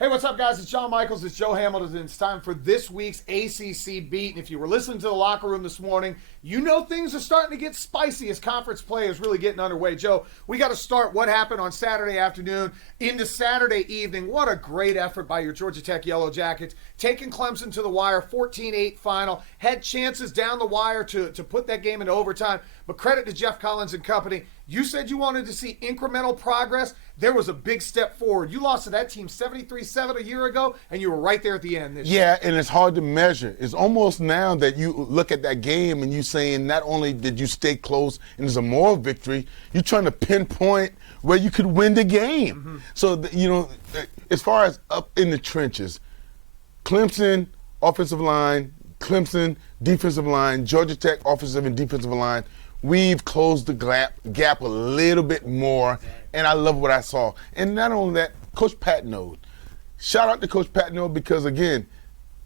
Hey, what's up, guys? It's John Michaels. It's Joe Hamilton. It's time for this week's ACC Beat. And if you were listening to the locker room this morning, you know things are starting to get spicy as conference play is really getting underway. Joe, we got to start what happened on Saturday afternoon into Saturday evening. What a great effort by your Georgia Tech Yellow Jackets. Taking Clemson to the wire, 14-8 final. Had chances down the wire to put that game into overtime. But credit to Jeff Collins and company. You said you wanted to see incremental progress. There was a big step forward. You lost to that team 73-7 a year ago, and you were right there at the end this year. Yeah, and it's hard to measure. It's almost now that you look at that game and you saying not only did you stay close and it's a moral victory, you're trying to pinpoint where you could win the game. Mm-hmm. So, as far as up in the trenches, Clemson offensive line, Clemson defensive line, Georgia Tech offensive and defensive line, we've closed the gap a little bit more, and I love what I saw. And not only that, Coach Patnode. Shout out to Coach Patnode because, again,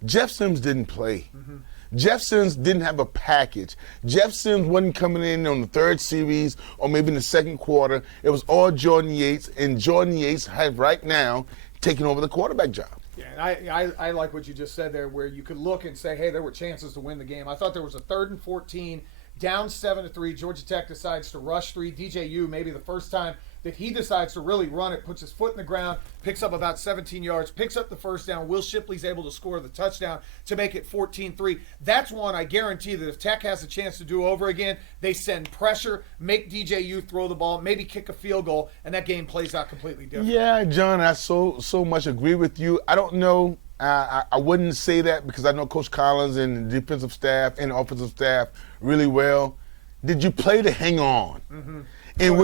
Jeff Sims didn't play. Mm-hmm. Jeff Sims didn't have a package. Jeff Sims wasn't coming in on the third series or maybe in the second quarter. It was all Jordan Yates, and Jordan Yates has right now taken over the quarterback job. Yeah, and I like what you just said there, where you could look and say, hey, there were chances to win the game. I thought there was a 3rd and 14, down 7-3. Georgia Tech decides to rush 3. DJU, maybe the first time that he decides to really run it, puts his foot in the ground, picks up about 17 yards, picks up the first down. Will Shipley's able to score the touchdown to make it 14-3. That's one I guarantee that if Tech has a chance to do over again, they send pressure, make DJU throw the ball, maybe kick a field goal, and that game plays out completely different. Yeah, John, I so much agree with you. I don't know. I wouldn't say that because I know Coach Collins and the defensive staff and the offensive staff really well. Did you play to hang on? Mm-hmm. And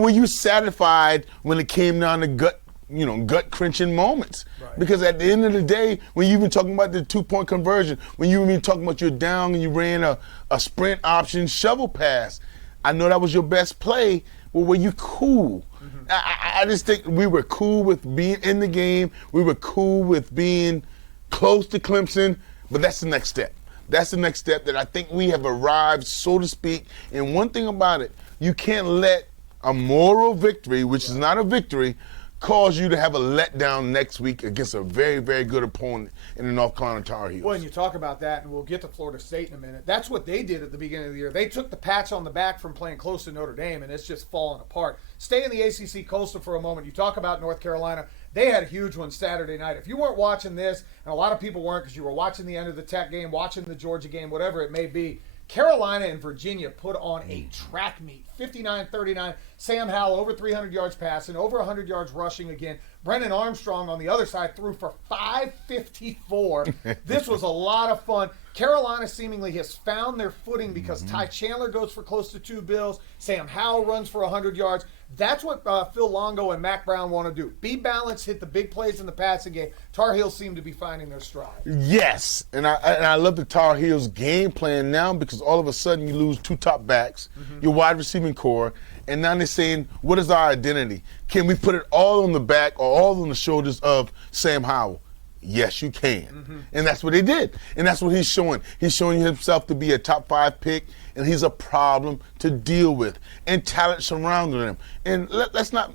were you satisfied when it came down to gut crunching moments? Right. Because at the end of the day, when you've been talking about the 2-point conversion, when you've been talking about you're down and you ran a sprint option shovel pass, I know that was your best play. Well, were you cool? Mm-hmm. I just think we were cool with being in the game. We were cool with being close to Clemson, but that's the next step. That's the next step that I think we have arrived, so to speak. And one thing about it, you can't let a moral victory, which is not a victory, cause you to have a letdown next week against a very, very good opponent in the North Carolina Tar Heels. Well, and you talk about that, and we'll get to Florida State in a minute. That's what they did at the beginning of the year. They took the pats on the back from playing close to Notre Dame, and it's just fallen apart. Stay in the ACC Coastal for a moment. You talk about North Carolina. They had a huge one Saturday night. If you weren't watching this, and a lot of people weren't because you were watching the end of the Tech game, watching the Georgia game, whatever it may be, Carolina and Virginia put on a track meet, 59-39. Sam Howell over 300 yards passing, over 100 yards rushing again. Brennan Armstrong on the other side threw for 554. This was a lot of fun. Carolina seemingly has found their footing because Ty Chandler goes for close to 2 bills. Sam Howell runs for 100 yards. That's what Phil Longo and Mac Brown want to do. Be balanced, hit the big plays in the passing game. Tar Heels seem to be finding their stride. Yes, and I love the Tar Heels game plan now because all of a sudden you lose 2 top backs, your wide receiving core, and now they're saying, what is our identity? Can we put it all on the back or all on the shoulders of Sam Howell? Yes, you can. And that's what they did. And that's what he's showing. He's showing himself to be a top 5 pick, and he's a problem to deal with. And talent surrounding him. And let's not,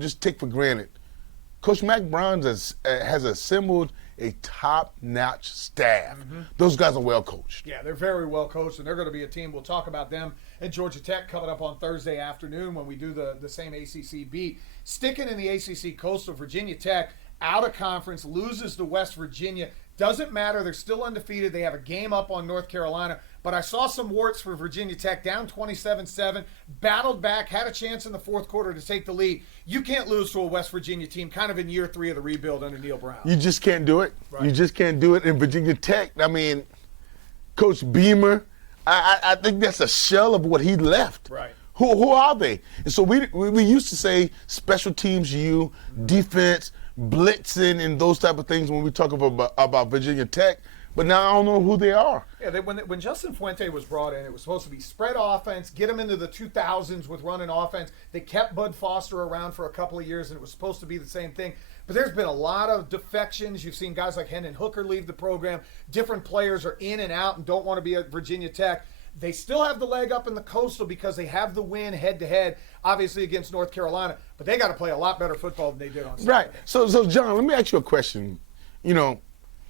just take for granted. Coach Mac Brown has assembled a top-notch staff. Those guys are well coached. Yeah, they're very well coached, and they're going to be a team. We'll talk about them and Georgia Tech coming up on Thursday afternoon when we do the same ACC beat. Sticking in the ACC Coastal, Virginia Tech out of conference, loses to West Virginia. Doesn't matter. They're still undefeated. They have a game up on North Carolina. But I saw some warts for Virginia Tech, down 27-7, battled back, had a chance in the fourth quarter to take the lead. You can't lose to a West Virginia team kind of in year 3 of the rebuild under Neil Brown. You just can't do it. Right. You just can't do it. And Virginia Tech, Coach Beamer, I think that's a shell of what he left. Right. Who are they? And so we used to say special teams, defense, blitzing, and those type of things when we talk about Virginia Tech. But now I don't know who they are. Yeah, when Justin Fuente was brought in, it was supposed to be spread offense, get him into the 2000s with running offense. They kept Bud Foster around for a couple of years, and it was supposed to be the same thing. But there's been a lot of defections. You've seen guys like Hendon Hooker leave the program. Different players are in and out and don't want to be at Virginia Tech. They still have the leg up in the Coastal because they have the win head-to-head, obviously, against North Carolina. But they got to play a lot better football than they did on Saturday. Right. So John, let me ask you a question. You know,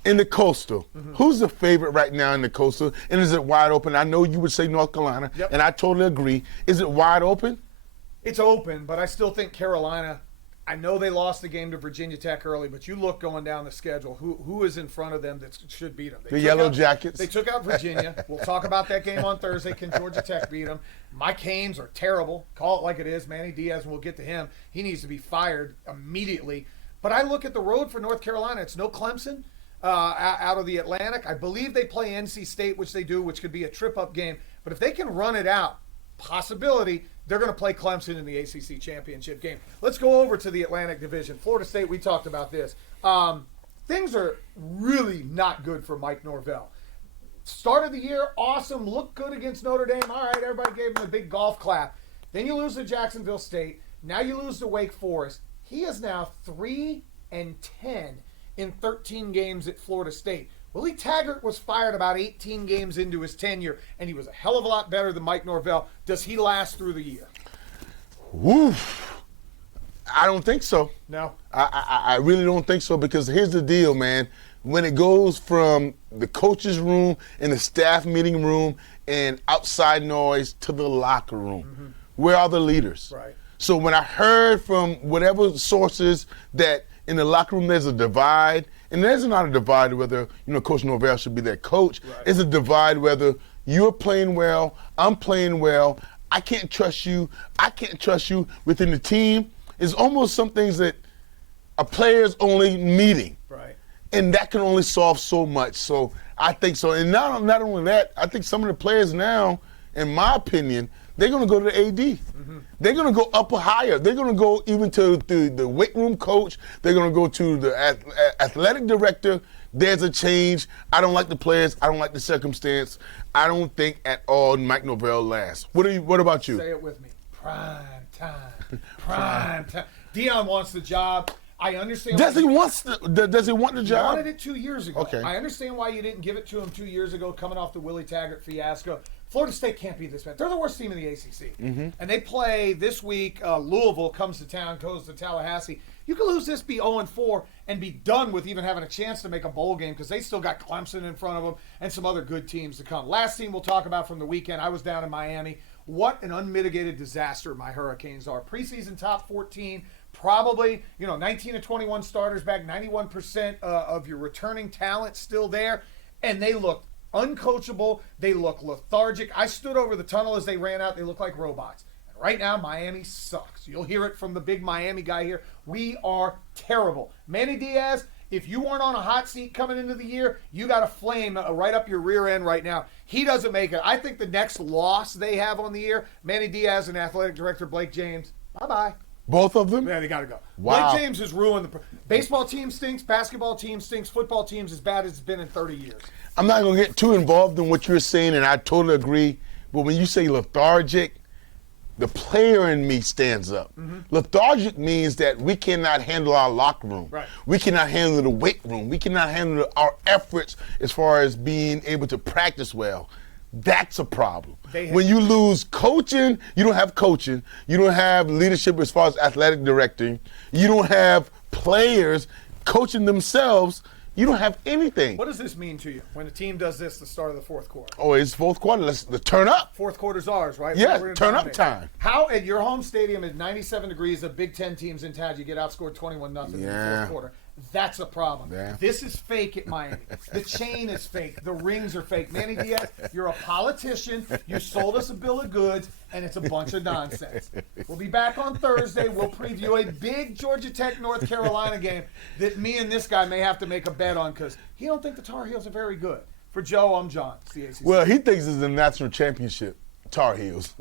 in the Coastal, who's the favorite right now in the Coastal? And is it wide open? I know you would say North Carolina, and I totally agree. Is it wide open? It's open, but I still think Carolina – I know they lost the game to Virginia Tech early, but you look going down the schedule, who is in front of them that should beat them? The Yellow Jackets. They took out Virginia. We'll talk about that game on Thursday. Can Georgia Tech beat them? My Canes are terrible. Call it like it is. Manny Diaz, and we'll get to him. He needs to be fired immediately. But I look at the road for North Carolina. It's no Clemson out of the Atlantic. I believe they play NC State, which they do, which could be a trip-up game. But if they can run it out, possibility – they're going to play Clemson in the ACC championship game. Let's go over to the Atlantic Division. Florida State, we talked about this. Things are really not good for Mike Norvell. Start of the year, awesome, looked good against Notre Dame. All right, everybody gave him a big golf clap. Then you lose to Jacksonville State. Now you lose to Wake Forest. He is now 3-10 in 13 games at Florida State. Willie Taggart was fired about 18 games into his tenure, and he was a hell of a lot better than Mike Norvell. Does he last through the year? Woof. I don't think so. No? I really don't think so, because here's the deal, man. When it goes from the coach's room and the staff meeting room and outside noise to the locker room, where are the leaders? Right. So when I heard from whatever sources that in the locker room there's a divide, and there's not a divide whether, Coach Norvell should be that coach. Right. It's a divide whether you're playing well, I'm playing well, I can't trust you within the team. It's almost some things that a player's only meeting. Right. And that can only solve so much. So I think so. And not only that, I think some of the players now, in my opinion, they're going to go to the AD. They're going to go up or higher. They're going to go even to the weight room coach. They're going to go to the athletic director. There's a change. I don't like the players. I don't like the circumstance. I don't think at all Mike Norvell lasts. What about you? Say it with me. Prime time. Prime time. Deion wants the job. I understand. Does he want the job? He wanted it 2 years ago. Okay. I understand why you didn't give it to him 2 years ago, coming off the Willie Taggart fiasco. Florida State can't be this bad. They're the worst team in the ACC. And they play this week. Louisville comes to town, goes to Tallahassee. You can lose this, be 0-4, and be done with even having a chance to make a bowl game, because they still got Clemson in front of them and some other good teams to come. Last team we'll talk about from the weekend, I was down in Miami. What an unmitigated disaster my Hurricanes are. Preseason top 14, probably, 19 to 21 starters back, 91% of your returning talent still there, and they look uncoachable. They look lethargic. I stood over the tunnel as they ran out. They look like robots. And right now, Miami sucks. You'll hear it from the big Miami guy here. We are terrible. Manny Diaz, if you weren't on a hot seat coming into the year, you got a flame right up your rear end right now. He doesn't make it. I think the next loss they have on the year, Manny Diaz and athletic director Blake James, bye-bye. Both of them? Yeah, they got to go. Wow. Blake James has ruined the baseball team stinks, basketball team stinks, football team's as bad as it's been in 30 years. I'm not going to get too involved in what you're saying, and I totally agree. But when you say lethargic, the player in me stands up. Lethargic means that we cannot handle our locker room. Right. We cannot handle the weight room. We cannot handle our efforts as far as being able to practice well. That's a problem. When you lose coaching, you don't have coaching. You don't have leadership as far as athletic directing. You don't have players coaching themselves. You don't have anything. What does this mean to you when the team does this at the start of the fourth quarter? Oh, it's fourth quarter. Let's turn up. Fourth quarter's ours, right? Yeah, We're gonna turn up dominate. time. How at your home stadium at 97 degrees of Big Ten teams in town, you get outscored 21-0 in the fourth quarter. That's a problem. Yeah. This is fake at Miami. The chain is fake. The rings are fake. Manny Diaz, you're a politician. You sold us a bill of goods, and it's a bunch of nonsense. We'll be back on Thursday. We'll preview a big Georgia Tech North Carolina game that me and this guy may have to make a bet on, because he don't think the Tar Heels are very good. For Joe, I'm John. It's the ACC. Well, he thinks it's the national championship, Tar Heels.